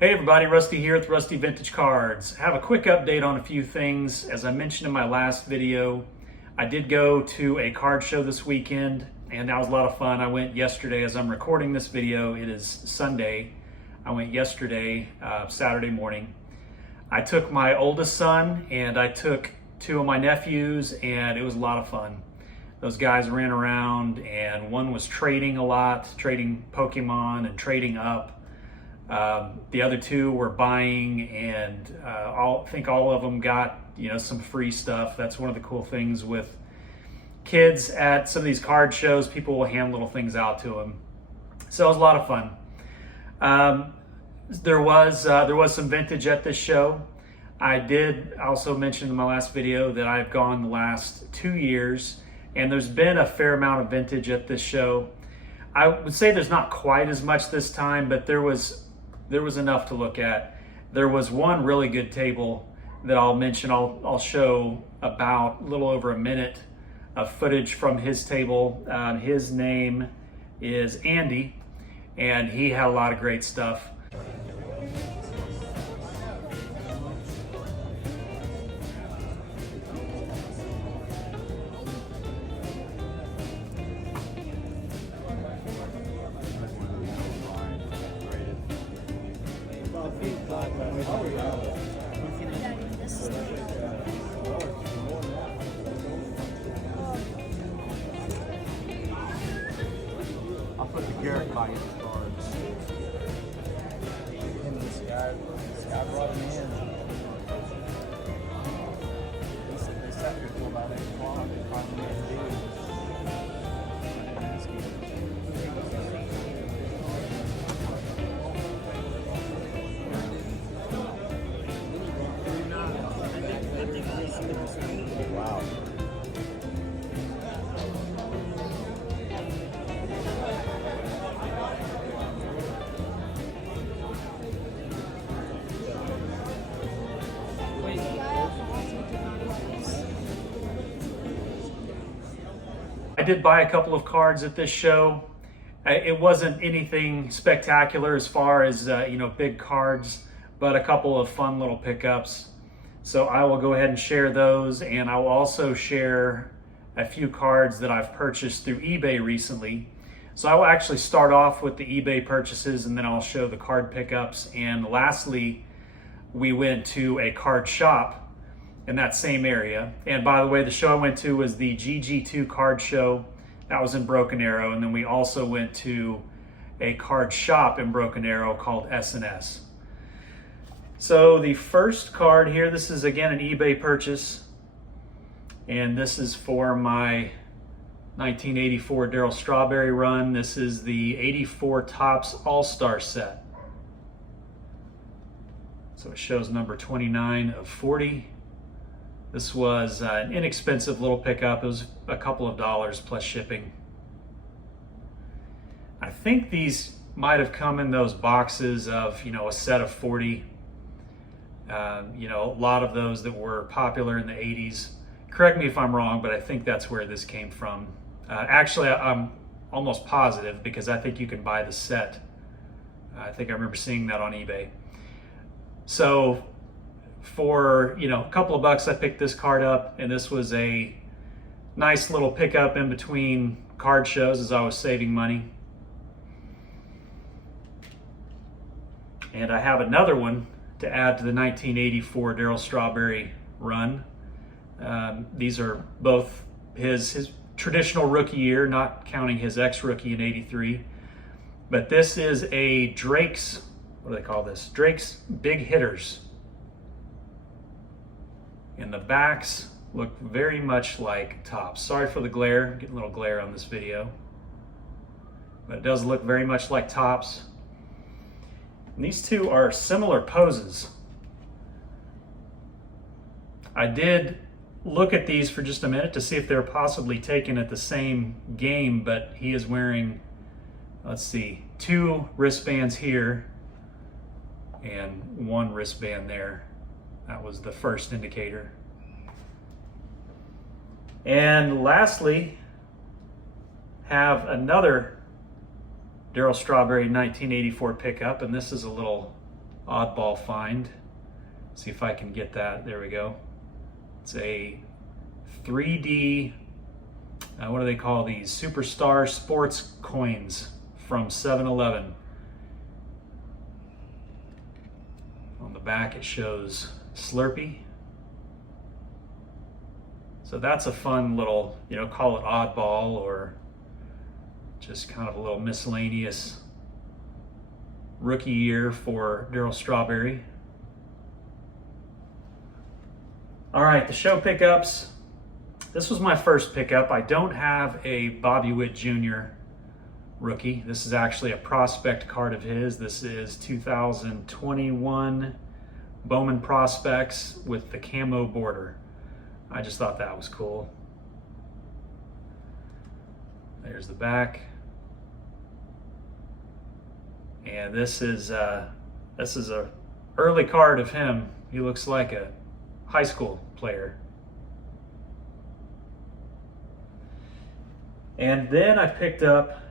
Hey everybody, Rusty here with Rusty Vintage Cards. I have a quick update on a few things. As I mentioned in my last video, I did go to a card show this weekend and that was a lot of fun. I went yesterday as I'm recording this video. It is Sunday. I went yesterday, Saturday morning. I took my oldest son and I took two of my nephews and it was a lot of fun. Those guys ran around and one was trading a lot, trading Pokemon and trading up. The other two were buying, and I think all of them got some free stuff. That's one of the cool things with kids at some of these card shows. People will hand little things out to them, so it was a lot of fun. There was some vintage at this show. I did also mention in my last video that I've gone the last 2 years, and there's been a fair amount of vintage at this show. I would say there's not quite as much this time, but there was enough to look at. There was one really good table that I'll mention. I'll show about a little over a minute of footage from his table. His name is Andy, and he had a lot of great stuff. I'll put the Garrett by his cards. And this guy brought him in. They sat here till about 8 o'clock and finally made a deal. Wow. I did buy a couple of cards at this show. It wasn't anything spectacular as far as big cards, but a couple of fun little pickups. So I will go ahead and share those, and I will also share a few cards that I've purchased through eBay recently. So I will actually start off with the eBay purchases, and then I'll show the card pickups. And lastly, we went to a card shop in that same area. And by the way, the show I went to was the GG2 card show. That was in Broken Arrow. And then we also went to a card shop in Broken Arrow called S&S. So the first card here, this is again an eBay purchase. And this is for my 1984 Darryl Strawberry run. This is the 84 Topps All-Star set. So it shows number 29 of 40. This was an inexpensive little pickup. It was a couple of dollars plus shipping. I think these might have come in those boxes of, a set of 40. A lot of those that were popular in the 80s. Correct me if I'm wrong, but I think that's where this came from. Actually, I'm almost positive because I think you can buy the set. I think I remember seeing that on eBay. So for a couple of bucks, I picked this card up, and this was a nice little pickup in between card shows as I was saving money. And I have another one to add to the 1984 Darryl Strawberry run. These are both his traditional rookie year, not counting his ex-rookie in '83. But this is a Drake's, what do they call this? Drake's Big Hitters. And the backs look very much like Topps. Sorry for the glare, getting a little glare on this video. But it does look very much like Topps. And these two are similar poses. I did look at these for just a minute to see if they were possibly taken at the same game, but he is wearing, let's see, 2 wristbands here and 1 wristband there. That was the first indicator. And lastly, have another Darryl Strawberry 1984 pickup, and this is a little oddball find. See if I can get that. There we go. It's a 3D, what do they call these? Superstar Sports coins from 7-Eleven. On the back it shows Slurpee. So that's a fun little, call it oddball or just kind of a little miscellaneous rookie year for Darryl Strawberry. All right, the show pickups. This was my first pickup. I don't have a Bobby Witt Jr. rookie. This is actually a prospect card of his. This is 2021 Bowman Prospects with the camo border. I just thought that was cool. There's the back. And this is a early card of him. He looks like a high school player. And then I picked up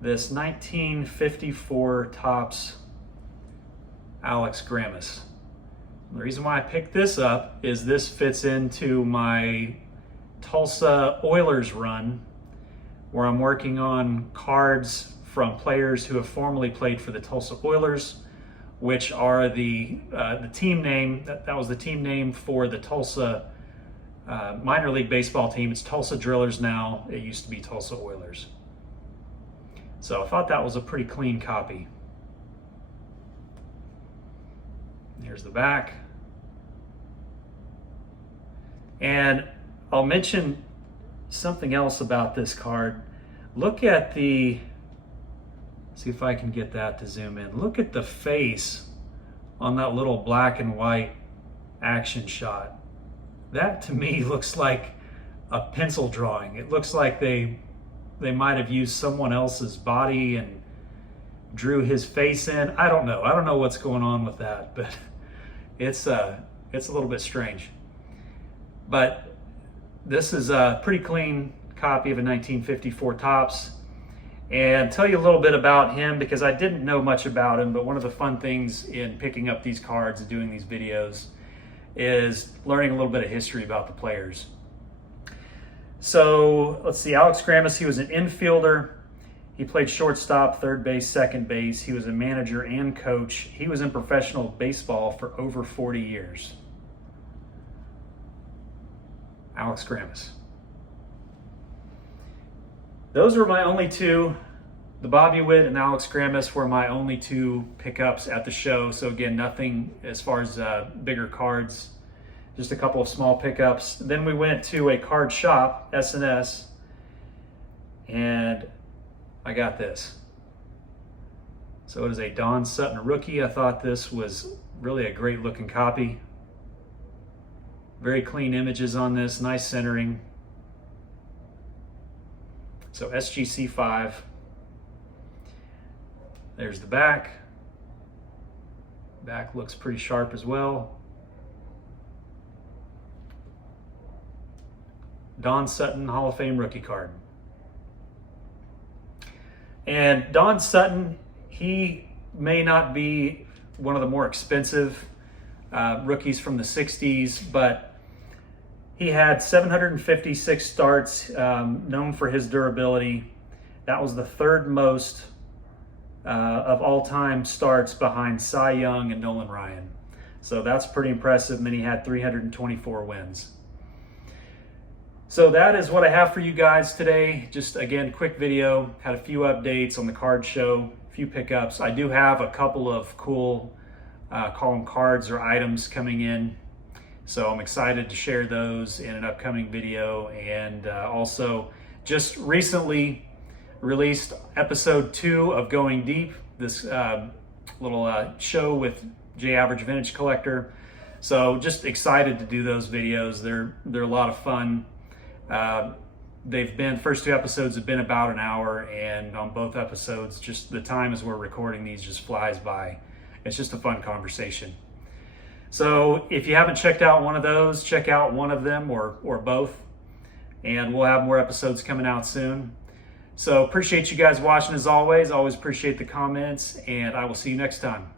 this 1954 Topps Alex Grammas. The reason why I picked this up is this fits into my Tulsa Oilers run, where I'm working on cards from players who have formerly played for the Tulsa Oilers, which are the team name. That was the team name for the Tulsa minor league baseball team. It's Tulsa Drillers now. It used to be Tulsa Oilers. So I thought that was a pretty clean copy. Here's the back. And I'll mention something else about this card. Look at the, see if I can get that to zoom in. Look at the face on that little black and white action shot. That to me looks like a pencil drawing. It looks like they might have used someone else's body and drew his face in. I don't know. I don't know what's going on with that, but it's a little bit strange. But this is a pretty clean copy of a 1954 Topps. And tell you a little bit about him, because I didn't know much about him, but one of the fun things in picking up these cards and doing these videos is learning a little bit of history about the players. So let's see, Alex Grammas, he was an infielder. He played shortstop, third base, second base. He was a manager and coach. He was in professional baseball for over 40 years. Alex Grammas. Those were my only two. The Bobby Witt and Alex Grammas were my only two pickups at the show. So again, nothing as far as bigger cards, just a couple of small pickups. Then we went to a card shop, S&S, and I got this. So it is a Don Sutton rookie. I thought this was really a great looking copy. Very clean images on this, nice centering. So SGC 5. There's the back. Back looks pretty sharp as well. Don Sutton Hall of Fame rookie card. And Don Sutton, he may not be one of the more expensive rookies from the 60s, but he had 756 starts, known for his durability. That was the third most of all-time starts behind Cy Young and Nolan Ryan. So that's pretty impressive. And then he had 324 wins. So that is what I have for you guys today. Just again, quick video. Had a few updates on the card show, a few pickups. I do have a couple of cool call them cards or items coming in. So I'm excited to share those in an upcoming video. And also just recently released episode 2 of Going Deep, this little show with J Average Vintage Collector. So just excited to do those videos. They're a lot of fun. First 2 episodes have been about an hour, and on both episodes, just the time as we're recording these just flies by. It's just a fun conversation. So if you haven't checked out one of those, check out one of them or both, and we'll have more episodes coming out soon. So appreciate you guys watching as always. Always appreciate the comments, and I will see you next time.